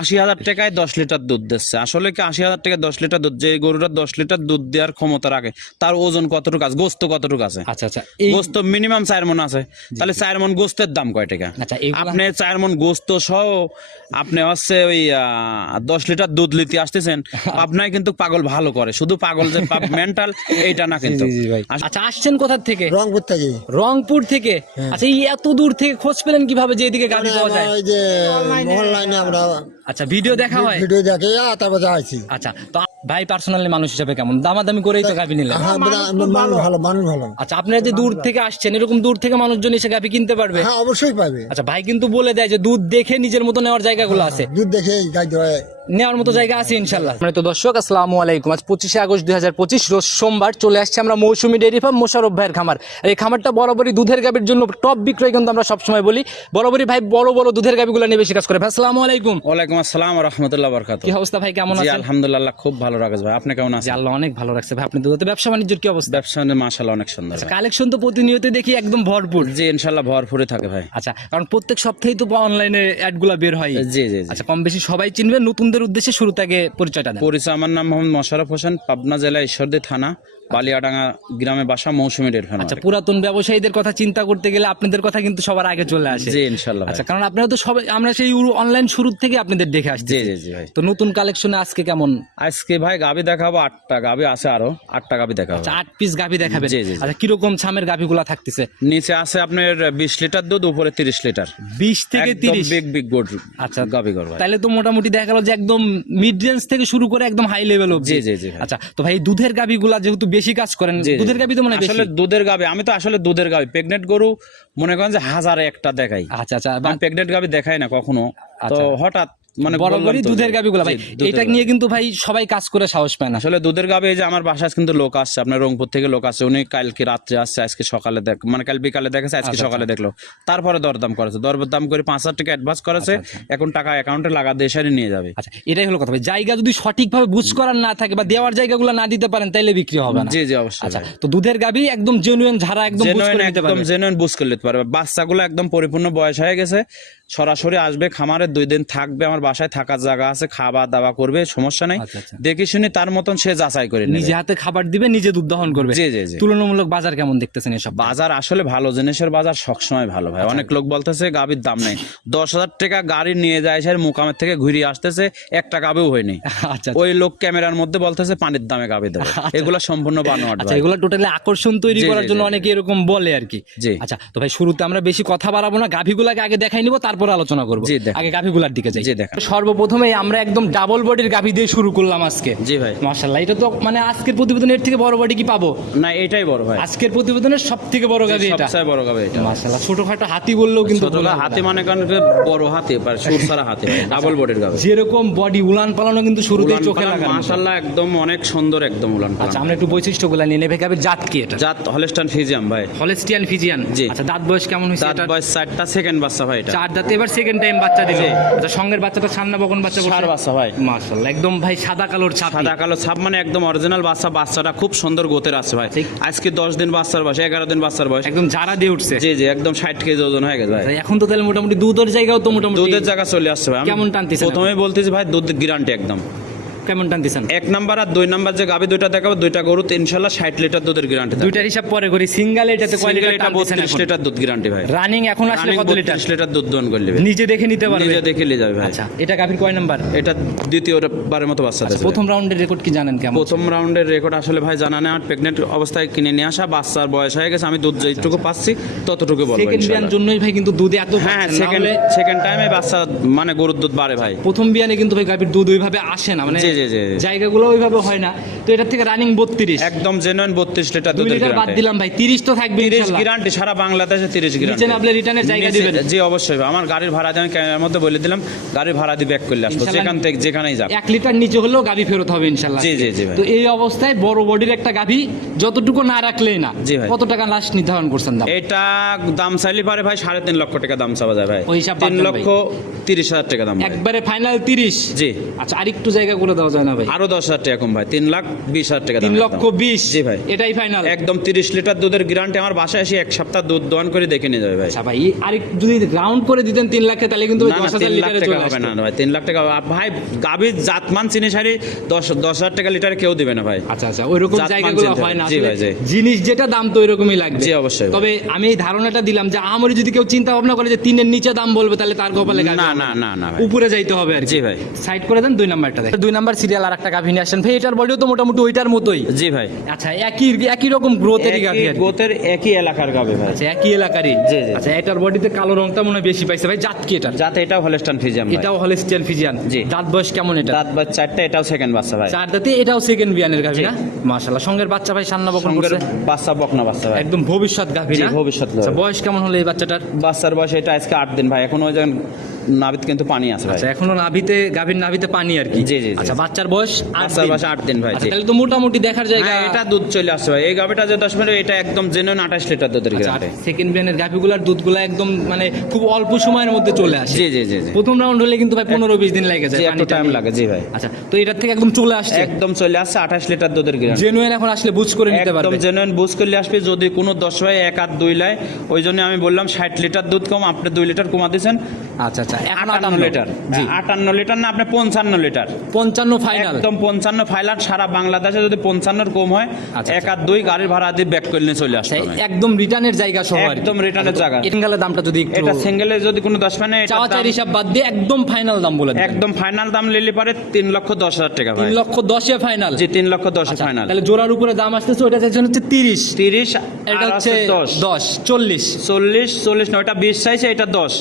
আশি হাজার টাকায় দশ লিটার দুধ দিচ্ছে। আসলে কি আশি হাজার টাকায় দশ লিটার দুধ? যে গরুটা দশ লিটার দুধ দেওয়ার ক্ষমতা রাখে তার ওজন কতটুকু আছে? গোস্ত কতটুকু আছে? আচ্ছা আচ্ছা গোস্ত মিনিমাম চার মন আছে। তাহলে চার মন গোস্তের দাম কয় টাকা? আচ্ছা আপনি চার মন গোস্ত সহ আপনি হচ্ছে ওই দশ লিটার দুধ লিতে আসতেছেন আপনার কিন্তু পাগল ভালো করে। শুধু পাগল যে মেন্টাল এইটা না কিন্তু। আচ্ছা আসছেন কোথা থেকে? রংপুর থেকে। রংপুর থেকে? আচ্ছা এই এত দূর থেকে খোঁজ পেলেন কীভাবে যে এদিকে গাভি পাওয়া যায়? যে অনলাইনে আমরা আচ্ছা ভিডিও দেখা হয়? ভিডিও দেখে আ, তারপর যাইছি আচ্ছা তো ভাই পার্সোনালি মানুষ হিসেবে কেমন? দামাদামি করেই তো গাভি নিলেন। হ্যাঁ মানুষ ভালো। মানুষ ভালো। আচ্ছা আপনারা যে দূর থেকে আসছেন এরকম দূর থেকে মানুষজন এসে গাভি কিনতে পারবে? হ্যাঁ অবশ্যই পাবে। আচ্ছা ভাই কিন্তু বলে দেয় যে দুধ দেখে নিজের মতো নেওয়ার জায়গাগুলো আছে। দুধ দেখে গাই নেওয়ার মতো জায়গা আছে ইনশাল্লাহ মানে তো দর্শক আসসালামু আলাইকুম। আজ পঁচিশে আগস্ট দুই হাজার পঁচিশ রোজ সোমবার চলে আসছে আমরা মৌসুমী ডেয়ারি ফার্ম মোশারফ ভাইয়ের খামার। আর এই খামারটা বরাবরই দুধের গাবির জন্য টপ বিক্রয় কিন্তু আমরা সবসময় বলি। বরাবরই ভাই বড় বড় দুধের গাবিগুলো নিয়ে বেশি কাজ করে। ভাই আসসালামু আলাইকুম। ওয়ালাইকুম আসসালাম রহমতুল্লাহ বরকাত কি অবস্থা ভাই? কেমন আছেন? আলহামদুলিল্লাহ খুব ভালো রাখেছ ভাই। আপনি কেমন আছেন? আল্লাহ অনেক ভালো রাখছে। ভাই আপনি দুধতে ব্যবসা বাণিজ্যের কি অবস্থা? ব্যবসা মাসাল অনেক সুন্দর কালেকশন তো প্রতিনিয়ত দেখি একদম ভরপুর। জি ইনশাল্লাহ ভরপুরে থাকে ভাই। আচ্ছা কারণ প্রত্যেক সপ্তাহেই তো অনলাইনে অ্যাডগুলো বের হয়। জি জি জি। আচ্ছা কম বেশি সবাই চিনবে নতুনদের উদ্দেশ্যে শুরু থেকে পরিচয়টা পরিচয় আমার নাম মোহাম্মদ মোশারফ হোসেন পাবনা জেলা ঈশ্বরদী থানা। বালিয়াডাঙ্গা গ্রামে বাসা মৌসুমী ডের আচ্ছা পুরাতন ব্যবসায়ীদের কথা চিন্তা করতে গেলে আপনাদের কথা কিন্তু সবার আগে চলে আসে। জি ইনশাল্লাহ আচ্ছা কারণ আপনারা তো সবাই আমরা সেই অনলাইন শুরু থেকে আপনাদের দেখে আসছি জি জি জি ভাই। তো নতুন কালেকশনে আজকে কেমন? আজকে ভাই গাবি দেখাবো আটটা গাবি আছে আরও আটটা গাবি দেখাবো। আচ্ছা আট পিস গাভি দেখাবেন। জি, জি। আচ্ছা কীরকম ছামের গাভিগুলা থাকতেছে? নিচে আছে আপনার বিশ লিটার দুধ উপরে তিরিশ লিটার। বিশ থেকে তিরিশ? বিগ বিগ গোড আচ্ছা। গাবি গর ভাই। তাহলে তো মোটামুটি দেখা গেল যে একদম মিড রেঞ্জ থেকে শুরু করে একদম হাই লেভেল অবধি। জি, জি, জি আচ্ছা তো ভাই দুধের গাভিগুলা যেহেতু বেশি কাজ করেন। দুধের গাবি তো মনে আসলে দুধের গাবি আমি তো আসলে দুধের গাবি। প্রেগনেন্ট গরু মনে করেন যে হাজারে একটা দেখাই। আচ্ছা আচ্ছা প্রেগনেন্ট গাবি দেখাই না কখনো। তো হঠাৎ মানে বরাবরই দুধের যে- ভাই। এটা গাভী। নিয়ে কিন্তু ভাই সবাই কাজ করে সাহস পায় না। আসলে দুধের গাবে যে আমার বাসায় কিন্তু লোক আসছে আপনার রংপুর থেকে লোক আসছে উনি কালকে রাত্রে আসছে আজকে সকালে দেখ মানে কাল বিকালে দেখেছে আজকে আচ্ছা, সকালে দেখল। তারপরে দরদাম করেছে। দরদাম করে পাঁচ হাজার টাকা অ্যাডভান্স করেছে এখন টাকা অ্যাকাউন্টে লাগা দিয়ে এসে নিয়ে যাবে। আচ্ছা এটাই হলো কথা ভাই। জায়গা যদি সঠিকভাবে বুঝ করার না থাকে বা দেওয়ার জায়গাগুলো না দিতে পারেন তাইলে বিক্রি হবে না। জি জি অবশ্যই আচ্ছা তো দুধের গাভি একদম জেনুইন ঝাড়া একদম জেনুইন বুঝ করে নিতে পারবে। বাচ্চাগুলো একদম পরিপূর্ণ বয়স হয়ে গেছে সরাসরি আসবে খামারে দুই দিন থাকবে আমার বাসায় থাকার জায়গা আছে খাওয়া দাওয়া করবে সমস্যা নেই। আচ্ছা, আচ্ছা। দেখি শুনি তার মতন সে যাচাই করে নিজে হাতে খাবার দিবে নিজে দুধ দহন করবে। জি জি তুলনামূলক বাজার কেমন দেখতেছেন এসব? বাজার আসলে ভালো জিনিসের বাজার সবসময় ভালো ভাই। অনেক লোক বলতেছে গাবির দাম নেই। দশ হাজার টাকা গাড়ি নিয়ে যায় সে মুকামের থেকে ঘুরিয়ে আসতেছে একটা গাবিও হয়নি আচ্ছা ওই লোক ক্যামেরার মধ্যে বলতেছে পানির দামে গাবি দেবে। এগুলো সম্পূর্ণ বানোয়াট আচ্ছা ভাই। এগুলো টোটালি আকর্ষণ তৈরি করার জন্য অনেকে এরকম বলে আর কি। জি। আচ্ছা তো ভাই শুরুতে আমরা বেশি কথা বাড়াবো না গাভিগুলাকে আগে দেখাই নিব তারপর আলোচনা করব। আগে গাভিগুলার দিকে যাই। জি, দেখান। সর্বপ্রথমে আমরা একদম ডাবল বডির গাভি দিয়ে শুরু করলাম আজকে। জি ভাই। মাশাল্লাহ এটা তো মানে আজকের প্রতিবেদনের থেকে বড় বডি কি পাবো? না এটাই বড় ভাই। আজকের প্রতিবেদনের সব থেকে বড় গাভি এটা। সবচেয়ে বড় গাবি এটা। মাশাল্লাহ ছোটখাটো হাতি বললেও কিন্তু। হাতে মানে কারণ বড় হাতে পারে সুর সারা হাতে ডাবল বডির গাবি যেরকম বডি উলান পালানো কিন্তু শুরুতেই চোখে লাগানো মাশাআল্লাহ একদম অনেক সুন্দর একদম উলান। আচ্ছা আমরা একটু বৈশিষ্ট্যগুলো নিয়ে নেবে গাভির জাত কি এটা? জাত হলস্টান ফিজিয়াম ভাই। Holstein Friesian? জি। আচ্ছা দাঁত বয়স কেমন হয়েছে দাঁত বয়স চারটা সেকেন্ড বাচ্চা ভাই এটা। চার দাঁতে এবার সেকেন্ড টাইম বাচ্চা জি। আচ্ছা সঙ্গের বাচ্চাটা সান্না বকন বাচ্চা সার বাচ্চা ভাই। মাশাআল্লাহ একদম ভাই সাদা কালোর ছাপ। সাদা কালো ছাপ মানে একদম অরিজিনাল বাচ্চা বাচ্চাটা খুব সুন্দর গোতের আছে ভাই। আজকে দশ দিন বাচ্চার বয়স এগারো দিন বাচ্চার বয়স। একদম ঝাড়া দিয়ে উঠছে। জি জি একদম ষাট কেজি ওজন হয়ে গেছে ভাই। এখন তো তাহলে মোটামুটি দুধের জায়গাও তো মোটামুটি দুধের জায়গা চলে আসছে ভাই। কেমন টানতেছে প্রথমে বলতেছি ভাই দুধ গ্যারান্টি একদম। কেমন টানতেছেন এক নাম্বার আর দুই নাম্বার যে গাবি দুইটা দেখাবো দুইটা গরু ইনশাল্লাহ ষাট লিটার দুধের গ্যারান্টি দুইটার হিসাব পরে করি সিঙ্গেল এটাতে কয় লিটার এটা বত্রিশ লিটার দুধ গ্যারান্টি ভাই। রানিং এখন আসলে কত লিটার? লিটার দুধ দোন করলে নিজে দেখে নিতে পারবে? নিজে দেখে নিয়ে যাবে ভাই। আচ্ছা এটা গাভির কয় নাম্বার? এটা দ্বিতীয় বারের মতো বাচ্চা দিয়েছে। প্রথম রাউন্ডের রেকর্ড কি জানেন কেমন? প্রথম রাউন্ডের রেকর্ড আসলে ভাই জানা নেই আর প্রেগনেন্ট অবস্থায় কিনে নিয়ে আসা বাচ্চার বয়স হয়ে গেছে আমি দুধ যেটুকু পাচ্ছি ততটুকু বলব সেকেন্ড বিয়ান জন্যই ভাই কিন্তু দুধে এত হ্যাঁ সেকেন্ড সেকেন্ড টাইমে বাচ্চা মানে গরুর দুধ বাড়ে ভাই। প্রথম বিয়ানে কিন্তু ভাই গাভীর দুধ ওইভাবে আসে না মানে জি, জি। জায়গাগুলো ওইভাবে হয় না। তো এটার থেকে রানিং বত্রিশ। একদম জেনুইন বত্রিশ লিটার দুই লিটার বাদ দিলাম ভাই তিরিশ তো থাকবে তিরিশ গ্যারান্টি সারা বাংলাদেশে তিরিশ গ্যারান্টি নামলে রিটার্নের জায়গা দিবেন। জি অবশ্যই আমার গাড়ির ভাড়া আমি ক্যামেরার মধ্যে বলে দিলাম গাড়ির ভাড়া দিয়ে ব্যাক করলে আসব। যেখান থেকে যেখানেই যাক। এক লিটার নিচে হলেও গাভী ফেরত হবে ইনশাল্লাহ। জি, জি, জি তো এই অবস্থায় বড় বডির একটা গাভী যতটুকু না রাখলেই না। জি ভাই। কত টাকা লাস্ট নির্ধারণ করছেন দাম? এটা দাম চাইলে পারে ভাই সাড়ে তিন লক্ষ টাকা দাম চাওয়া যায় ভাই। ওই হিসাব তিন লক্ষ তিরিশ হাজার টাকা দাম একবারে ফাইনাল তিরিশ? জি। আচ্ছা আরেকটু জায়গা করে দাও দেওয়া যায় না ভাই। আরও দশ হাজার টাকা কম ভাই। তিন লাখ বিশ হাজার টাকা তিন লক্ষ বিশ? জি ভাই। এটাই ফাইনাল একদম তিরিশ লিটার দুধের গ্যারান্টি আমার বাসায় এসে এক সপ্তাহ দুধ দোয়ান করে দেখে নিয়ে যাবে ভাই। আচ্ছা ভাই আর যদি রাউন্ড করে দিতেন তিন লাখে তাহলে কিন্তু দশ হাজার তিন লাখ লিটারে টাকা চলে হবে না ভাই তিন লাখ টাকা ভাই গাভীর জাতমান চিনি সারি দশ দশ হাজার টাকা লিটারে কেউ দিবে না ভাই। আচ্ছা আচ্ছা ওইরকম জাতমান জায়গাগুলো হয় না। জি ভাই, জিনিস যেটা দাম তো ওইরকমই লাগবে। জি, অবশ্যই তবে আমি এই ধারণাটা দিলাম যে আমারই যদি কেউ চিন্তা ভাবনা করে যে তিনের নিচে দাম বলবে তাহলে তার কপালে না না। না না উপরে যাইতে হবে আর কি। জি ভাই। সাইড করে দেন দুই নাম্বারটা দেখ দুই নাম্বার সিরিয়াল আর একটা গাভী নিয়ে আসেন। ভাই এটার বডিও তো মোটামুটি ওইটার মতোই। জি ভাই। আচ্ছা একই একই রকম গাভী আর কি। একই এলাকার গাবে ভাই। আচ্ছা একই এলাকারই? জি, জি। আচ্ছা এটার বডিতে কালো রংটা মনে বেশি পাইছে। ভাই জাত কি এটার? যাতে এটাও হলেস্টান ফিজিয়াম ভাই। এটাও হলেস্টিয়ান ফিজিয়ান জি। দাঁত বয়স কেমন এটা দাঁত বা চারটা এটাও সেকেন্ড বাচ্চা ভাই। চার দাঁতে এটাও সেকেন্ড বিয়ানের গাভী। না? মাশাআল্লাহ। সঙ্গের বাচ্চা ভাই সান্না বকন করছে? বাচ্চা বকনা বাচ্চা ভাই। একদম ভবিষ্যৎ গাভী না? ভবিষ্যৎ গাভী। আচ্ছা বয়স কেমন হলো এই বাচ্চাটার? বাচ্চার বয়স এটা আজকে আট দিন ভাই। এখন ওই যে নাবিত কিন্তু পানি আছে ভাই। আচ্ছা এখনও নাভিতে গাভীর নাভিতে পানি আর কি? জি, জি। আচ্ছা বাচ্চার বয়স আট বাচ্চার। বয়স আট দিন ভাই আচ্ছা তাহলে তো মোটামুটি দেখার জায়গা হ্যাঁ, এটা দুধ চলে আসছে ভাই। এই গাভিটা যে দশ মিনিট এটা একদম জেনুইন আঠাশ লিটার দুধের সেকেন্ড বিয়ানের গাভীগুলার দুধগুলো একদম মানে খুব অল্প সময়ের মধ্যে চলে আসে। জি জি জি প্রথম রাউন্ড হলে কিন্তু ভাই পনেরো বিশ দিন লাগে যায় একটু টাইম লাগে জি ভাই। আচ্ছা তো এটার থেকে একদম চলে আসছে? একদম চলে আসছে আঠাশ লিটার দুধের গ্যারান্টি জেনুয়েন এখন আসলে বুঝ করে নিতে একদম পারবে। জেনুইন বুঝ করলে আসবে যদি কোনো দশ ভাই এক আধ দুই লাই ওই জন্য আমি বললাম ষাট লিটার দুধ কম আপনি দুই লিটার কমা দিয়েছেন। আচ্ছা আচ্ছা আটান্ন লিটার। আটান্ন লিটার না আপনি পঞ্চান্ন লিটার। পঞ্চান্ন ফাইনাল একদম পঞ্চান্ন ফাইলার সারা বাংলাদেশে যদি পঞ্চান্নর কম হয় আচ্ছা, এক আর দুই গাড়ির ভাড়া দিয়ে ব্যাক করলে চলে হবে। একদম রিটার্নের জায়গা সহ একদম রিটার্নের জায়গা। এটিঙ্গালের দামটা যদি এটা সিঙ্গেলে যদি কোনো দশ মানে চাওয়া চাই হিসাব বাদ দিয়ে একদম ফাইনাল দাম বলে একদম ফাইনাল দাম নিলে পারে তিন লক্ষ দশ হাজার টাকা তিন লক্ষ দশে ফাইনাল জি তিন লক্ষ দশে ফাইনাল তাহলে জোড়ার উপরে দাম আসতেছে ওটা চাইছেন হচ্ছে তিরিশ। তিরিশ এটা হচ্ছে দশ। দশ চল্লিশ। চল্লিশ চল্লিশ না ওটা বিশ চাইছে এটা দশ।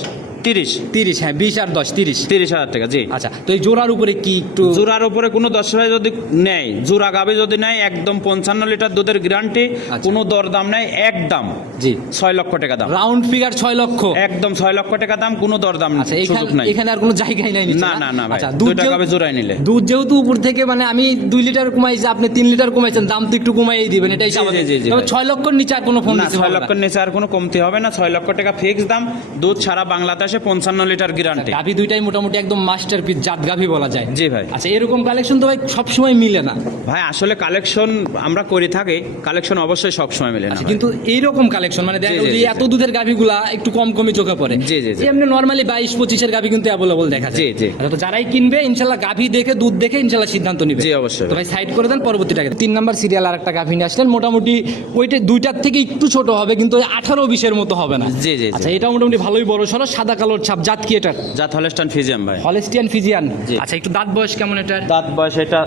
তিরিশ। তিরিশ হ্যাঁ বিশ আর দশ তিরিশ। তিরিশ হাজার টাকা জি। আচ্ছা তো এই জোড়ার উপরে কি একটু জোড়ার উপরে কোনো দশ হাজার যদি নেয় জোড়া গাবে যদি নেয় একদম পঞ্চান্ন লিটার দুধের গ্যারান্টি আচ্ছা। কোনো দরদাম নেই একদম। জি। ছয় লক্ষ টাকা দাম। রাউন্ড ফিগার ছয় লক্ষ। একদম ছয় লক্ষ টাকা দাম কোনো দরদাম আচ্ছা সুযোগ নাই। এখানে আর কোনো জায়গাই নাই না না? না আচ্ছা দুধ দুইটা জোড়াই নিলে। দুধ যেহেতু উপর থেকে মানে আমি দুই লিটার কমাইছি আপনি তিন লিটার কমাইছেন দাম তো একটু কমাই দিবেন এটাই স্বাভাবিক। তবে ছয় লক্ষর নিচে আর কোনো ফোন না ছয় লক্ষের নিচে আর কোনো কমতি হবে না ছয় লক্ষ টাকা ফিক্স দাম দুধ সারা বাংলাদেশে পঞ্চান্ন লিটার গ্যারান্টি গাভী দুইটাই মোটামুটি একদম মাস্টার পিস জাত গাভী বলা যায়। জি ভাই। আচ্ছা এরকম কালেকশন তো ভাই সবসময় মিলে না। ভাই আসলে কালেকশন আমরা করে থাকি কালেকশন অবশ্যই সবসময় মেলে না আচ্ছা। কিন্তু এইরকম কালেকশন মানে দেখা যে জি, এত দুধের গাভীগুলা একটু কম কমই চোখে পড়ে। জি, জি। এমনি নর্মালি বাইশ পঁচিশের গাভী কিন্তু অ্যাভেলেবল দেখা যায়। জি, জি। আচ্ছা, তো যারাই কিনবে ইনশাল্লাহ গাভী দেখে দুধ দেখে ইনশাল্লাহ সিদ্ধান্ত নিবে। জি, অবশ্যই। তো ভাই সাইড করে দেন পরবর্তীটাকে তিন নাম্বার সিরিয়াল আর একটা গাভী নিয়ে আসলেন মোটামুটি ওইটা দুইটার থেকে একটু ছোট হবে কিন্তু আঠারো বিশের মতো হবে না। জি, জি। আচ্ছা এটা মোটামুটি ভালোই বড় সড়ো সাদা কালোর ছাপ জাত কি এটার? জাত হলেস্টান ফিজিয়াম ভাই। হলেস্টিয়ান ফিজিয়ান আচ্ছা একটু দাঁত বয়স কেমন এটার? দাঁত বয়স এটা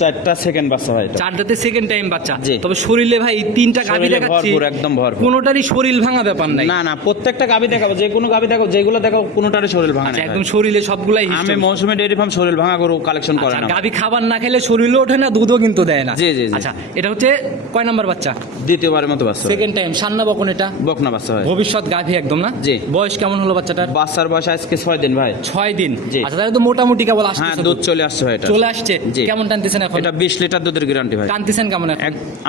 চারটা সেকেন্ড বাচ্চা ভাই এটা। চার দাঁতে সেকেন্ড টাইম বাচ্চা। তবে শরীরে ভাই তিনটা গাভী দেখাচ্ছি একদম ভরপুর। কোনোটারই শরীর ভাঙা ব্যাপার নাই না না প্রত্যেকটা গাবি দেখাবো যে কোনো গাবি দেখাবো যেগুলো দেখাবো কোনোটারই শরীর ভাঙা আচ্ছা নেই একদম শরীরে সবগুলাই আমি। মৌসুমী ডেয়ারি ফার্ম শরীর ভাঙা গরু কালেকশন করে আচ্ছা, না গাভী খাবার না খেলে শরীরও ওঠে না দুধও কিন্তু দেয় না জি, জি। আচ্ছা এটা হচ্ছে কয় নাম্বার বাচ্চা দ্বিতীয়বারের মতো বাচ্চা সেকেন্ড টাইম সান্না বকন এটা বকনা বাচ্চা ভাই ভবিষ্যৎ গাভী একদম না জি। বয়স কেমন হলো বাচ্চাটার বাচ্চার বয়স আজকে ছয় দিন ভাই ছয় দিন। আচ্ছা তাহলে তো মোটামুটি কেবল হ্যাঁ আসছে দুধ চলে আসছে ভাই চলে আসছে। কেমন টানতেছেন এখন? এটা বিশ লিটার দুধের গ্যারান্টি ভাই। টানতেছেন কেমন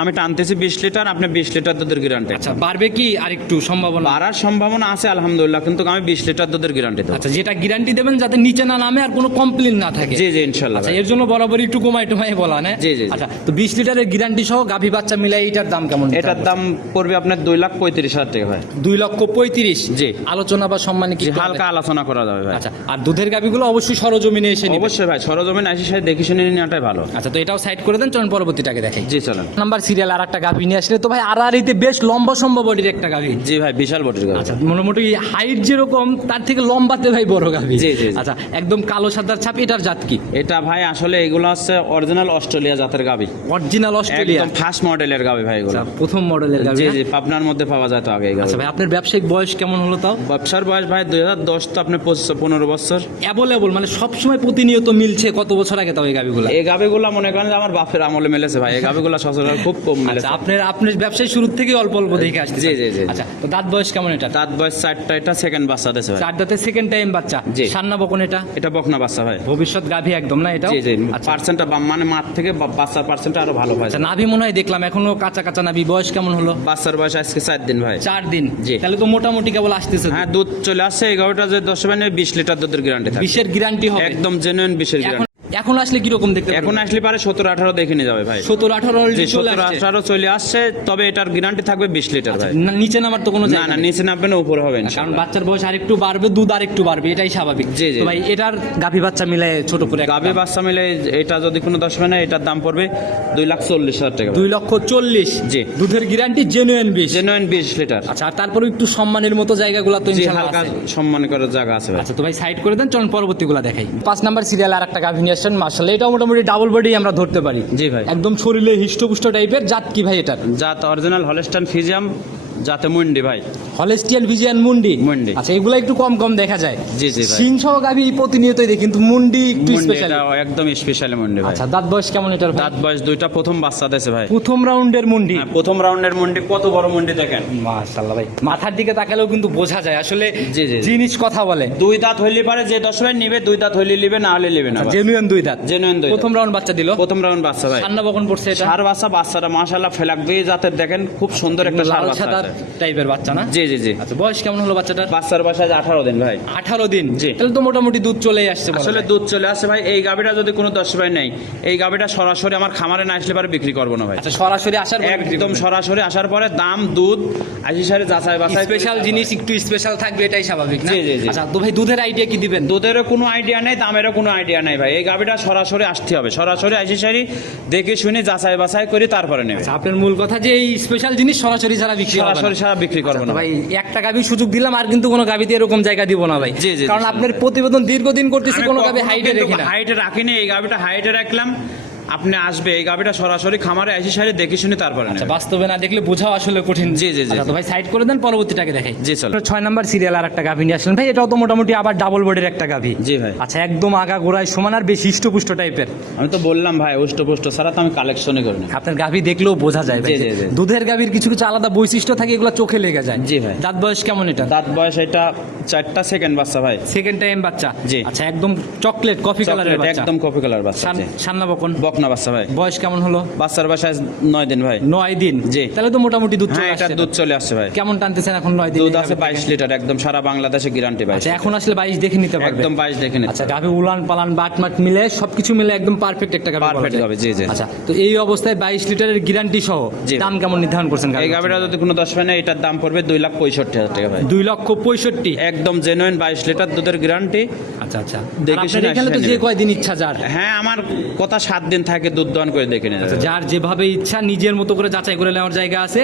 আমি টানতেছি বিশ লিটার আপনি বিশ লিটার দুধের গ্যারান্টি আচ্ছা বাড়বে কি আর একটু সম্ভাবনা? বাড়ার সম্ভাবনা আছে আলহামদুলিল্লাহ কিন্তু আমি বিশ লিটার দুধের গ্যারান্টি দেবো। আচ্ছা যেটা গ্যারান্টি দেবেন যাতে নিচে না নামে আর কোনো কমপ্লেন না থাকে। জি জি ইনশাল্লাহ আচ্ছা এর জন্য বরাবর একটু কমাই টমাই বলা না? জি, জি। আচ্ছা তো বিশ লিটারের গ্যারান্টি সহ গাভী বাচ্চা মিলাই এটার দাম কেমন এটার দাম পড়বে আপনার দুই লাখ পঁয়ত্রিশ হাজার টাকা ভাই। দুই লক্ষ পঁয়ত্রিশ? জি। আলোচনা বা সম্মানে কি হালকা আলোচনা করা যাবে ভাই। আচ্ছা আর দুধের গাভীগুলো অবশ্যই সরজমিনে এসে নিবে। অবশ্যই ভাই সরজমিন আসি সাথে দেখে শুনে নেওয়াটাই ভালো। আচ্ছা তো এটাও সাইড করে দেন চলুন পরবর্তীটাকে দেখাই। জি চলেন। নাম্বার সিরিয়াল আর একটা গাভী নিয়ে আসলে তো ভাই আর আর বেশ লম্বা সম্ভব বডির একটা গাভী। জি ভাই বিশাল বটির গাছ আচ্ছা মোটামুটি হাইট যেরকম তার থেকে লম্বাতে ভাই বড় গাভী। জি, জি। আচ্ছা একদম কালো সাদার ছাপ এটার জাত কি? এটা ভাই আসলে এগুলো হচ্ছে অরিজিনাল অস্ট্রেলিয়া জাতের গাবি অরিজিনাল অস্ট্রেলিয়া। একদম ফার্স্ট মডেলের গাবি ভাই এগুলো। আচ্ছা, প্রথম মডেলের গাভী জি জি পাবনার মধ্যে পাওয়া যায় তো আগে আচ্ছা ভাই আপনার ব্যবসায়িক বয়স কেমন হলো তাও? ব্যবসার বয়স ভাই দুই হাজার দশ তো আপনি পনেরো বছর। অ্যাভেলেবল মানে সবসময় প্রতিনিয়ত মিলছে কত বছর আগে তাও এই গাভীগুলো? এই গাবিগুলো মনে করেন যে আমার বাপের আমলে মেলেছে ভাই এই গাবিগুলো সচরাচর খুব কম আচ্ছা মেলেছে। আপনার আপনার ব্যবসায় শুরু থেকে অল্প অল্প দেখে আসছে জি, জি, জি। আচ্ছা তো দাঁত বয়স কেমন এটা? তার বয়স চারটা এটা সেকেন্ড বাচ্চা দিয়েছে ভাই। চার দাঁতে সেকেন্ড টাইম বাচ্চা। জি। সান্না বকন এটা? এটা বকনা বাচ্চা ভাই। ভবিষ্যৎ গাভী একদম না এটাও? জি জি আচ্ছা। পার্সেন্টটা মানে মাঠ থেকে বাচ্চার পার্সেন্টটা আরও ভালো হয়। আচ্ছা নাভি মনে হয় দেখলাম এখনও কাঁচা কাঁচা নাভি। বয়স কেমন হলো? বাচ্চার বয়স আজকে চার দিন ভাই। চার দিন? জি। তাহলে তো মোটামুটি কেবল আসতেছে। হ্যাঁ দুধ চলে আসছে এই গাবিটা যে দশ মানে বিশ লিটার দুধের গ্যারান্টি থাকে বিশের গ্যারান্টি হবে। একদম জেনুইন বিশের গ্যারান্টি এখন আসলে কীরকম দেখতে এখন আসলে পারে সতেরো আঠারো দেখে নিয়ে যাবে ভাই। সতেরো আঠারো সতেরো আঠারো চলে আসছে তবে এটার গ্যারান্টি থাকবে বিশ লিটার ভাই। না, নিচে নামার তো কোনো না জায়গা না নিচে নামবে না উপরে হবে কারণ বাচ্চার বয়স আর একটু বাড়বে দুধ আর একটু বাড়বে এটাই স্বাভাবিক। জি, জি, ভাই এটার গাভী বাচ্চা মিলে ছোট করে গাভী বাচ্চা মিলে এটা যদি কোনো দশ হয় না এটার দাম পড়বে দুই লাখ চল্লিশ হাজার টাকা। দুই লক্ষ চল্লিশ। জি। দুধের গ্যারান্টি জেনুইন বিশ। জেনুইন বিশ লিটার আচ্ছা আর তারপরে একটু সম্মানের মতো জায়গাগুলো তো ইনশাআল্লাহ হালকা সম্মান করার জায়গা আছে আচ্ছা তো ভাই সাইড করে দেন চলুন পরবর্তীগুলো দেখাই। পাঁচ নাম্বার সিরিয়াল আর একটা গাভী নিয়ে আসছেন মার্শাল এটা মোটামুটি ডাবল বডি আমরা ধরতে পারি। জি ভাই। একদম শরীরে হিষ্টপুষ্ট টাইপের জাত কি ভাই এটার? জাত অরিজিনাল হলস্টান ফিজিয়াম যাতে মুন্ডি ভাই। হলেস্টিয়ান ভিজিয়ান মুন্ডি? মুন্ডি। আচ্ছা এগুলো একটু কম কম দেখা যায়। জি, জি ভাই। সিং সহ গাভী প্রতিনিয়তই দেখি কিন্তু মুন্ডি একটু স্পেশাল এটা একদম স্পেশাল মুন্ডি ভাই। আচ্ছা দাঁত বয়স কেমন এটার দাঁত বয়স দুইটা প্রথম বাচ্চা দিয়েছে ভাই। প্রথম রাউন্ডের মুন্ডি? হ্যাঁ, প্রথম রাউন্ডের মুন্ডি কত বড় মুন্ডি দেখেন। মাশাআল্লাহ ভাই মাথার দিকে তাকালেও কিন্তু বোঝা যায়। আসলে জি, জি। জিনিস কথা বলে। দুই দাঁত হইলে পারে যে দশ ভাই নিবে দুই দাঁত হইলে নিবে না হলে নিবে না। জেনুইন দুই দাঁত। Genuine দুই প্রথম রাউন্ড বাচ্চা দিল। প্রথম রাউন্ড বাচ্চা ভাই। ঠান্ডা বকন পড়ছে এটা? সার বাচ্চা বাচ্চাটা মাশাআল্লাহ ফেলাকবে যাতে দেখেন খুব সুন্দর একটা সার বাচ্চা। টাইপের বাচ্চা না? জি জি জি। আচ্ছা বয়স কেমন হলো বাচ্চাটার? বাচ্চার বাসায় আঠারো দিন ভাই। আঠারো দিন? জি। তাহলে তো মোটামুটি দুধ চলেই আসছে আসলে দুধ চলে আসে ভাই। এই গাবিটা যদি কোনো দশ ভাই নেই এই গাবিটা সরাসরি আমার খামারে না আসলে পারে বিক্রি করব না ভাই। আচ্ছা সরাসরি আসার একদম সরাসরি আসার পরে দাম দুধ আশি সারে যাচাই বাছাই স্পেশাল জিনিস একটু স্পেশাল থাকবে এটাই স্বাভাবিক জি, জি, জি। আচ্ছা তো ভাই দুধের আইডিয়া কি দিবেন? দুধেরও কোনো আইডিয়া নেই দামেরও কোনো আইডিয়া নেই ভাই। এই গাবিটা সরাসরি আসতে হবে। সরাসরি আশি সারি দেখে শুনে যাচাই বাছাই করি তারপরে নেবে। আচ্ছা, আপনার মূল কথা যে এই স্পেশাল জিনিস সরাসরি ছাড়া বিক্রি হবে। সরাসরি সারা বিক্রি করব না। ভাই একটা গাবি সুযোগ দিলাম আর কিন্তু কোনো গাবিতে এরকম জায়গা দিব না ভাই। জি, জি, জি, কারণ আপনার প্রতিবেদন দীর্ঘদিন করতেছি কোনো গাবি হাইটে রেখে না। হাইটে রাখিনি এই গাবিটা হাইটে রাখলাম। আপনি আসবে এই গাবিটা সরাসরি খামারে আশি সারি দেখে শুনে তারপরে আচ্ছা বাস্তবে না দেখলে বোঝাও আসলে কঠিন। জি, জি, জি। আচ্ছা, তো ভাই সাইড করে দেন পরবর্তীটাকে দেখাই। জি, চলো। ছয় নাম্বার সিরিয়াল আর একটা গাভি নিয়ে আসলেন। ভাই এটাও তো মোটামুটি আবার ডাবল বডির একটা গাভি। জি ভাই। আচ্ছা একদম আগা গোড়ায় সমান আর বেশ হিষ্টপুষ্ট টাইপের আমি তো বললাম ভাই উষ্ট পুষ্ট ছাড়া তো আমি কালেকশনই করি না। আপনার গাভি দেখলেও বোঝা যায় ভাই। দুধের গাভির কিছু কিছু আলাদা বৈশিষ্ট্য থাকে এগুলো চোখে লেগে যায়। জি ভাই। দাঁত বয়স কেমন এটা? দাঁত বয়স এটা চারটা সেকেন্ড বাচ্চা ভাই। সেকেন্ড টাইম বাচ্চা? জি। আচ্ছা একদম চকলেট কফি কালারের বাচ্চা। একদম কফি কালার বাচ্চা জি। সান্না বকন। বকনা বাচ্চা ভাই? বয়স কেমন হলো? বাচ্চার বাসায় নয় দিন ভাই। নয় দিন? জি। তাহলে তো মোটামুটি দুধ হ্যাঁ চলে আসছে দুধ চলে আসছে ভাই। কেমন টানতেছেন এখন নয় দিন? দুধ আছে বাইশ লিটার একদম সারা বাংলাদেশে গ্যারান্টি বাইশ আচ্ছা এখন আসলে বাইশ দেখে নিতে পারবে। একদম বাইশ দেখে নিতে আচ্ছা গাভি উলান পালান বাট মাট মিলে সবকিছু মিলে একদম পারফেক্ট একটা গাভি যায়। গাভী, জি, জি। আচ্ছা তো এই অবস্থায় বাইশ লিটারের গ্যারান্টি সহ। দাম কেমন নির্ধারণ করছেন এই গাভিটা যদি কোনো দশ পায় না এটার দাম পড়বে দুই লাখ পঁয়ষট্টি হাজার টাকা ভাই। দুই লক্ষ পঁয়ষট্টি? একদম জেনুইন বাইশ লিটার দুধের গ্যারান্টি আচ্ছা আচ্ছা। দেখে আপনার শুনে এখানে তো যে। কয়দিন ইচ্ছা যার? হ্যাঁ আমার কথা সাত দিন থাকে দুধ দহন করে দেখে নিয়ে যাবে যার যেভাবে ইচ্ছা নিজের মতো করে যাচাই করে নেওয়ার জায়গা আছে।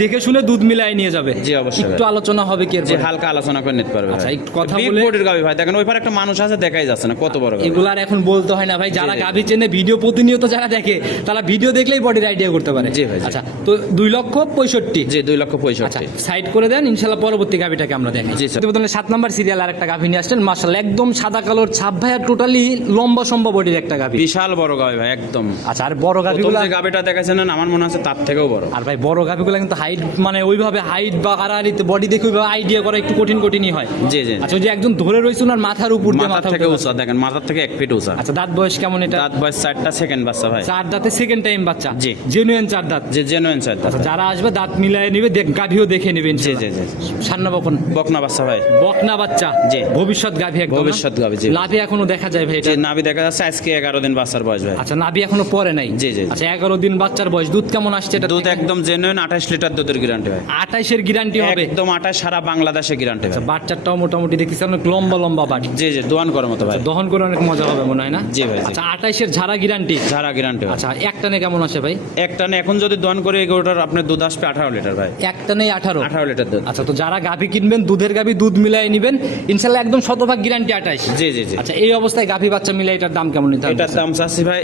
দেখে শুনে দুধ মিলাই নিয়ে যাবে জি, অবশ্যই একটু আলোচনা হবে কি যে হালকা আলোচনা করে নিতে পারবে আচ্ছা। একটু কথা বলে- body র গাভী ভাই দেখেন ওই পারে একটা মানুষ আছে দেখাই যাচ্ছে না কত বড়। এগুলো আর এখন বলতে হয় না ভাই যারা জি। চেনে ভিডিও প্রতিনিয়ত যারা দেখে তারা ভিডিও দেখলেই বডির আইডিয়া করতে পারে জি ভাই, আচ্ছা তো দুই লক্ষ পঁয়ষট্টি জি দুই লক্ষ আচ্ছা পঁয়ষট্টি সাইড করে দেন ইনশাল্লাহ পরবর্তী গাভিটাকে আমরা দেখাই জি, স্যার। প্রতিবেদনের সাত নম্বর সিরিয়াল আর একটা গাভি নিয়ে আসছেন মার্শাল একদম সাদা কালোর ছাপ ভাই আর টোটালি লম্বা সম্ভব বডির একটা গাভি বিশাল বড় গাভী ভাই একদম। আচ্ছা আর বড় গাভিগুলো যে গাভীটা দেখাচ্ছেন না আমার মনে হচ্ছে তার থেকেও বড়। আর ভাই বড় গাভিগুলো কিন্তু হাইট মানে ওইভাবে হাইট বা আড়াআড়িতে বডি দেখে ওইভাবে আইডিয়া করা একটু কঠিন কঠিনই হয়। জি জি। আচ্ছা যে একজন ধরে রয়েছে ওনার মাথার উপর দিয়ে মাথা থেকে উঁচা দেখেন মাথার থেকে এক ফিট উঁচা। আচ্ছা দাঁত বয়স কেমন এটা? দাঁত বয়স চারটা সেকেন্ড বাচ্চা ভাই। চার দাঁতে সেকেন্ড টাইম বাচ্চা? জি। জেনুইন চার দাঁত? যে জেনুইন চার দাঁত। আচ্ছা যারা আসবে দাঁত মিলাই নিবে দেখ গাভিও দেখে নেবেন জি জি জি সান্না বকন। বকনা বাচ্চা ভাই। বকনা বাচ্চা? জি। ভবিষ্যৎ গাভি একদম ভবিষ্যৎ গাভী, জি। লাভে এখনও দেখা যায় ভাই এটা? নাভি দেখা যাচ্ছে আজকে এগারো দিন বাচ্চার বয়স ভাই। আচ্ছা নাভি এখনও পরে নাই। জি, জি। আচ্ছা এগারো দিন বাচ্চার বয়স দুধ কেমন আসছে এটা দুধ একদম জেনুইন আঠাশ লিটার দুধের গ্যারান্টি হয় আঠাইশের গ্যারান্টি হবে? একদম আঠাশ সারা বাংলাদেশে গ্যারান্টি আচ্ছা বাচ্চাটাও মোটামুটি দেখতেছি অনেক লম্বা লম্বা বাড়ি। জি জি দোয়ান করার মতো ভাই। দহন করে অনেক মজা হবে মনে হয় না? জি ভাই, আচ্ছা আঠাইশের ঝাড়া গ্যারান্টি ঝাড়া গ্যারান্টি আচ্ছা একটানে কেমন আসে ভাই? একটানে এখন যদি দোয়ান করে এগারোটার আপনার দুধ আসবে আঠারো লিটার ভাই। একটানেই আঠারো? আঠারো লিটার দুধ। আচ্ছা তো যারা গাভি কিনবেন দুধের গাভি দুধ মিলাই নিবেন ইনশাল্লাহ একদম শতভাগ গ্যারান্টি আঠাশ। জি জি জি। আচ্ছা এই অবস্থায় গাভি বাচ্চা মিলে এটার দাম কেমন নিতে হবে? এটার দাম চাচ্ছি ভাই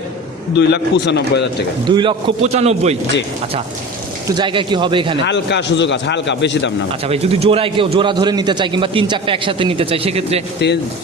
দুই লাখ পঁচানব্বই হাজার টাকা দুই লক্ষ পঁচানব্বই জি। আচ্ছা তো জায়গা কি হবে এখানে? হালকা সুযোগ আছে হালকা বেশি দাম না। আচ্ছা ভাই যদি জোড়ায় কেউ জোড়া ধরে নিতে চায় কিংবা তিন চারটা একসাথে নিতে চায় সেক্ষেত্রে?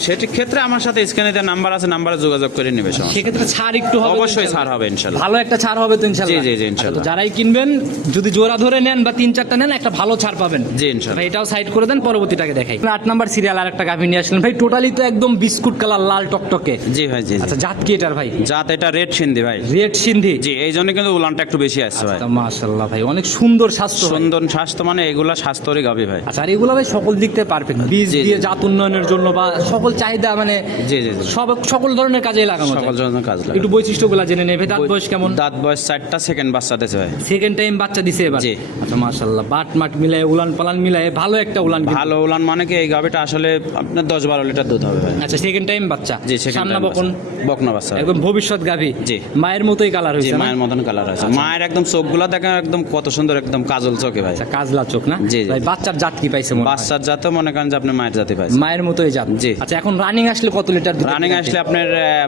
সেটি ক্ষেত্রে আমার সাথে স্ক্যানে দেওয়া নাম্বার আছে নাম্বারে যোগাযোগ করে নেবে সেক্ষেত্রে ছাড় একটু হবে অবশ্যই ছাড় হবে ইনশাল্লাহ। ভালো একটা ছাড় হবে তো ইনশাল্লাহ। জি, জি, আচ্ছা, ইনশাল্লাহ। যারাই কিনবেন যদি জোড়া ধরে নেন বা তিন চারটা নেন একটা ভালো ছাড় পাবেন। জি ইনশাল্লাহ। এটাও সাইড করে দেন পরবর্তীটাকে দেখাই। আট নাম্বার সিরিয়াল আর একটা গাভি নিয়ে আসলেন। ভাই টোটালি তো একদম বিস্কুট কালার লাল টকটকে। জি ভাই জি। আচ্ছা জাত কি এটার ভাই? জাত এটা রেড সিন্ধি ভাই। রেড সিন্ধি। জি এই জন্য কিন্তু উলানটা একটু বেশি আসছে ভাই। মাশাল্লাহ ভাই অনেক সুন্দর স্বাস্থ্য। সুন্দর স্বাস্থ্য মানে এগুলা স্বাস্থ্যরই গাবি ভাই। আচ্ছা আর এগুলো ভাই সকল দিক থেকে পারফেক্ট বীজ জি, জি। দিয়ে জাত উন্নয়নের জন্য বা সকল চাহিদা মানে জি জি সব সকল ধরনের কাজে লাগানো সকল। জনের কাজ লাগে একটু বৈশিষ্ট্যগুলো জেনে নেবে দাঁত বয়স কেমন? দাঁত বয়স চারটা সেকেন্ড বাচ্চা দিয়েছে ভাই। সেকেন্ড টাইম বাচ্চা দিছে এবার? জি। আচ্ছা মাশাআল্লাহ বাট মাট মিলায় উলান পালান মিলায় ভালো একটা উলান ভালো উলান মানে কি এই গাবিটা আসলে আপনার দশ বারো লিটার দুধ হবে ভাই। আচ্ছা সেকেন্ড টাইম বাচ্চা? জি সেকেন্ড সামনা বকন? বকনা বাচ্চা। একদম ভবিষ্যৎ গাভী। জি। মায়ের মতোই কালার হয়েছে মায়ের মতন কালার আছে মায়ের একদম চোখগুলা দেখেন একদম কত সুন্দর একদম কাজল চোখে ভাই। আচ্ছা কাজলা চোখ না? জি। ভাই বাচ্চার জাত কি পাইছে? বাচ্চার জাতে মনে করেন যে আপনি মায়ের জাতি পাইছেন। মায়ের মতোই জাত? জি। আচ্ছা এখন রানিং আসলে কত লিটার দুধ রানিং আসলে আপনার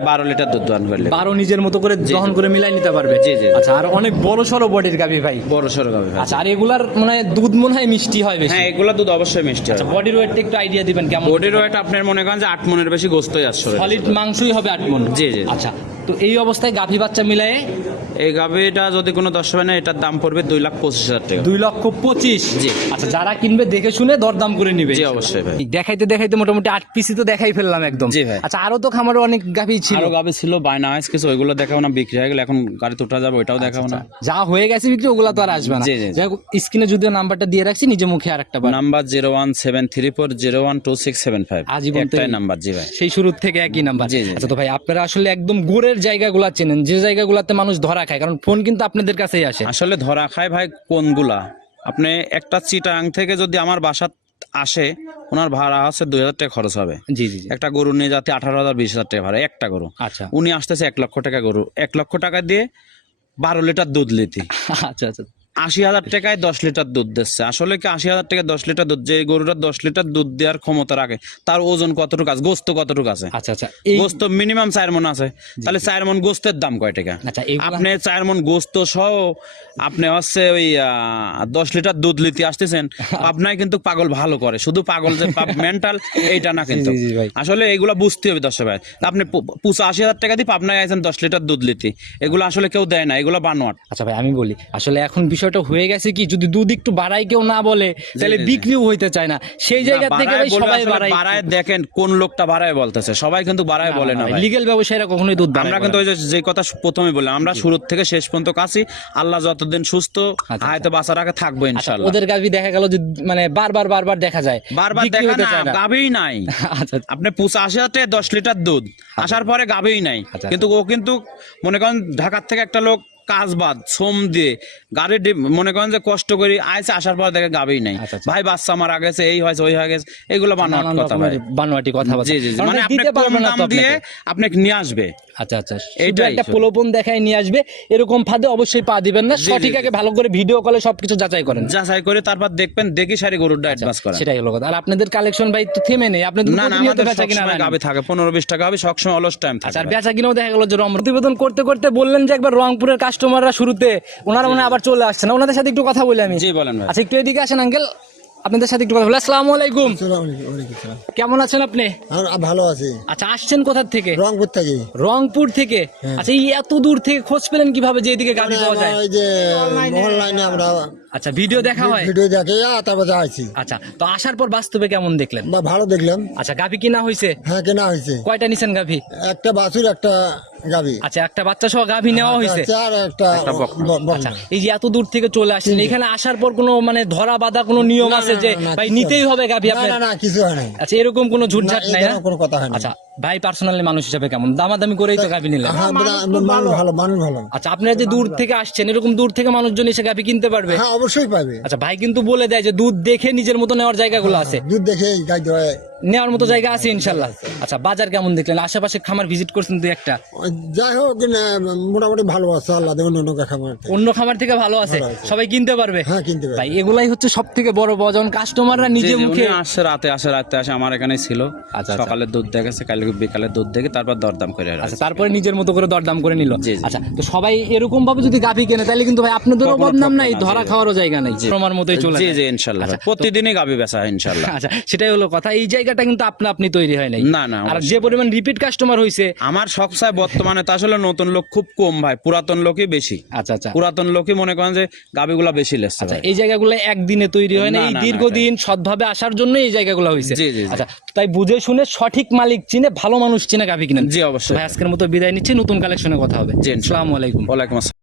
বারো লিটার দুধ দোয়ান করলে বারো নিজের মতো করে দহন করে মিলাই নিতে পারবে? জি, জি। আচ্ছা আর অনেক বড় সড়ো বডির গাবি ভাই। বড় সড়ো গাবি আচ্ছা আর এগুলার মানে দুধ মনে হয় মিষ্টি হয় বেশি। হ্যাঁ এগুলা দুধ অবশ্যই মিষ্টি আচ্ছা বডির ওয়েটটা একটু আইডিয়া দিবেন কেমন? বডির ওয়েট আপনার মনে করেন যে আট মনের বেশি গোস্তই আসছে। সলিড মাংসই হবে আট মন। জি, জি। আচ্ছা তো এই অবস্থায় গাভী বাচ্চা মিলায়ে এই গাবিটা যদি কোনো দশ হবে না এটার দাম পড়বে দুই লাখ পঁচিশ হাজার টাকা। দুই লক্ষ পঁচিশ? জি। আচ্ছা যারা কিনবে দেখে শুনে দরদাম করে নিবে। জি অবশ্যই ভাই। দেখাইতে দেখাইতে মোটামুটি আট পিসি তো দেখাই ফেললাম একদম। জি ভাই। আচ্ছা আরও তো খামারে অনেক গাভী ছিল। আরও গাবি ছিল বায়না আইস কিছু ওইগুলো দেখাবো না বিক্রি হয়ে গেলে এখন গাড়িতে উঠা যাবে ওইটাও দেখাবো না। যা হয়ে গেছে বিক্রি ওগুলা তো আর আসবে না। জি। যাই হোক স্ক্রিনে যদিও নাম্বারটা দিয়ে রাখছি নিজে মুখে আর একটা বার। Number zero one seven three four zero one two six seven five. আজীবন নাম্বার জি ভাই। সেই শুরুর থেকে একই নাম্বার। জি, জি। আচ্ছা তো ভাই আপনারা আসলে একদম গোড়ের জায়গাগুলো চেনেন যে জায়গাগুলোতে মানুষ ধরা খায় কারণ ফোন কিন্তু আপনাদের কাছেই আসে। আসলে ধরা খায় ভাই কোনগুলা? আপনি একটা চিটাং থেকে যদি আমার বাসা আসে ওনার ভাড়া আছে দুই হাজার টাকা খরচ হবে। জি জি জি। একটা গরু নিয়ে যাতে আঠারো হাজার বিশ হাজার টাকা ভাড়া একটা গরু। আচ্ছা। উনি আসতেছে এক লক্ষ টাকা গরু। এক লক্ষ টাকা দিয়ে বারো লিটার দুধ লিতি। আচ্ছা আচ্ছা। আশি হাজার টাকায় দশ লিটার দুধ দিচ্ছে। আসলে কি আশি হাজার টাকায় দশ লিটার দুধ? যে গরুটা দশ লিটার দুধ দেওয়ার ক্ষমতা রাখে তার ওজন কতটুকু আছে? গোস্ত কতটুকু আছে? আচ্ছা আচ্ছা গোস্ত মিনিমাম চার মন আছে। তাহলে চার মন গোস্তের দাম কয় টাকা? আচ্ছা আপনি চার মন গোস্ত সহ আপনি হচ্ছে ওই দশ লিটার দুধ লিতে আসতেছেন আপনার কিন্তু পাগল ভালো করে। শুধু পাগল যে মেন্টাল এইটা না কিন্তু। আসলে এগুলা বুঝতে হবে দশ ভাই। আপনি পুষা আশি হাজার টাকা দিয়ে আপনার আছেন দশ লিটার দুধ লিতে। এগুলো আসলে কেউ দেয় না এগুলো বানোয়াট। আচ্ছা ভাই আমি বলি আসলে এখন বিষয়টা হয়ে গেছে কি? যদি দুধ একটু বাড়াই কেউ না বলে তাহলে। বিক্রিও হইতে চায় না। সেই জায়গা থেকে ভাই সবাই বাড়াই বাড়ায় দেখেন কোন লোকটা বাড়ায় বলতেছে। সবাই কিন্তু বাড়ায় বলে না লিগেল ব্যবসায়ীরা কখনোই দুধ আমরা কিন্তু ওই যে কথা প্রথমে বললাম আমরা শুরু থেকে শেষ পর্যন্ত কাছি। আল্লাহ যতদিন সুস্থ আচ্ছা। হয়তো বাঁচার আগে থাকব আচ্ছা, ইনশাল্লাহ ওদের গাভি দেখা গেল যে মানে বারবার বারবার দেখা যায়। বারবার দেখা না না। নাই। আচ্ছা আপনি পুষা হাজার টাকা দশ লিটার দুধ আসার পরে গাবেই নাই। আচ্ছা। কিন্তু ও কিন্তু মনে করেন ঢাকার থেকে একটা লোক কাজ বাদ শ্রম দিয়ে। গাড়ি মনে করেন যে কষ্ট করে আইসে আসার পর দেখে গাবেই নাই। আচ্ছা, আচ্ছা। ভাই বাচ্চা মারা গেছে এই হয়েছে ওই হয়ে গেছে এগুলো বানোয়াট কথা ভাই। বানোয়াটি কথা জি জি। মানে আপনি কম দাম দিয়ে আপনাকে। নিয়ে আসবে। আচ্ছা আচ্ছা। শুধু একটা সব। প্রলোভন দেখায় নিয়ে আসবে এরকম ফাঁদে অবশ্যই পা দিবেন না। সঠিক আগে ভালো করে ভিডিও কলে সবকিছু যাচাই করেন। যাচাই করে তারপর দেখবেন দেখি সারি ডায়েট বাস সেটাই হলো কথা। আর আপনাদের কালেকশন ভাই তো থেমে নেই। আপনাদের না না আমাদের বেচা কিনা সবসময় না। গাবে থাকে পনেরো বিশ টাকা হবে সবসময় অলস টাইম আচ্ছা আর বেচা কিনাও দেখা গেল যে রং প্রতিবেদন করতে করতে বললেন যে একবার রংপুরের কাস্টমাররা শুরুতে ওনারা মনে আবার চলে আসছে না? ওনাদের সাথে একটু কথা বলি আমি। জি বলেন ভাই। আচ্ছা একটু এদিকে আসেন আঙ্কেল। আপনাদের সাথে একটু কথা বলি। আসসালামু আলাইকুম। কেমন আছেন আপনি? ভালো আছি। আচ্ছা আসছেন কোথা থেকে? রংপুর থেকে। রংপুর থেকে? আচ্ছা এই এত দূর থেকে খোঁজ পেলেন কীভাবে যে এদিকে গাড়ি পাওয়া যায়? ওই যে অনলাইনে আমরা আচ্ছা ভিডিও দেখা হয়? ভিডিও দেখে তারপর যাইছি। আচ্ছা তো আসার পর বাস্তবে কেমন দেখলেন? বা ভালো দেখলাম। আচ্ছা গাভি কিনা হয়েছে হ্যাঁ কেনা হয়েছে কয়টা নিছেন গাভি? একটা বাছুর একটা গাবি আচ্ছা একটা বাচ্চা সহ গাভী নেওয়া হয়েছে? আর একটা আচ্ছা এই যে এত দূর থেকে চলে এখানে আসার পর কোনো মানে ধরা বাঁধা কোনো নিয়ম আছে যে ভাই নিতেই হবে গাভী আপনার? না না কিছু হয় নাই। আচ্ছা এরকম কোনো ঝুটঝাট নাই না? কোনো কথা হয় না। আচ্ছা ভাই পার্সোনালি মানুষ হিসাবে কেমন? দামাদামি করেই তো গাভি নিলেন। হ্যাঁ মানুষ ভালো। মানুষ ভালো। আচ্ছা আপনারা যে দূর থেকে আসছেন এরকম দূর থেকে মানুষজন এসে গাভি কিনতে পারবে? হ্যাঁ অবশ্যই পাবে। আচ্ছা ভাই কিন্তু বলে দেয় যে দুধ দেখে নিজের মতো নেওয়ার জায়গাগুলো আছে। দুধ দেখে নেওয়ার মতো জায়গা আছে ইনশাল্লাহ। আচ্ছা বাজার কেমন দেখলেন? আশেপাশে খামার ভিজিট করছেন দুই একটা? যাই হোক মোটামুটি ভালো আছে আল্লাহ দেখুন অন্য খাবার থেকে। অন্য খামার থেকে ভালো আছে? সবাই কিনতে পারবে? হ্যাঁ কিনতে পারবে। ভাই এগুলাই হচ্ছে সব থেকে বড় বড় যখন কাস্টমাররা নিজে মুখে আসে রাতে আসে রাতে আসে আমার এখানে ছিল। আচ্ছা। সকালে দুধ দেখেছে কালকে বিকালে দুধ দেখে তারপর দরদাম করে আচ্ছা তারপরে নিজের মতো করে দরদাম করে নিল। আচ্ছা তো সবাই এরকম ভাবে যদি গাভি কেনে তাহলে কিন্তু ভাই আপনাদেরও বদনাম নাই ধরা খাওয়ারও জায়গা নাই। আমার মতোই চলে জি জি ইনশাল্লাহ। আচ্ছা, প্রতিদিনই গাবি বেচা হয় ইনশাল্লাহ। আচ্ছা সেটাই হলো কথা। এই জায়গাটা কিন্তু আপনা আপনি তৈরি হয় নাই। না, না, আর যে পরিমাণ রিপিট কাস্টমার হইছে আমার সবসায় বর্তমানে তো আসলে নতুন লোক খুব কম ভাই পুরাতন লোকই বেশি। আচ্ছা আচ্ছা। পুরাতন লোকই মনে করেন যে গাবিগুলা বেশি লেসছে আচ্ছা। এই জায়গাগুলো একদিনে তৈরি হয় না এই দীর্ঘদিন সৎভাবে আসার জন্য এই জায়গাগুলো হয়েছে জি, জি, জি। আচ্ছা তাই বুঝে শুনে সঠিক মালিক চিনে ভালো মানুষ চেনা গাভি কিনেন। জি অবশ্যই। আজকের মতো বিদায় নিচ্ছি নতুন কালেকশনে কথা হবে। জি। আসসালামু আলাইকুম। ওয়ালাইকুম আসসালাম।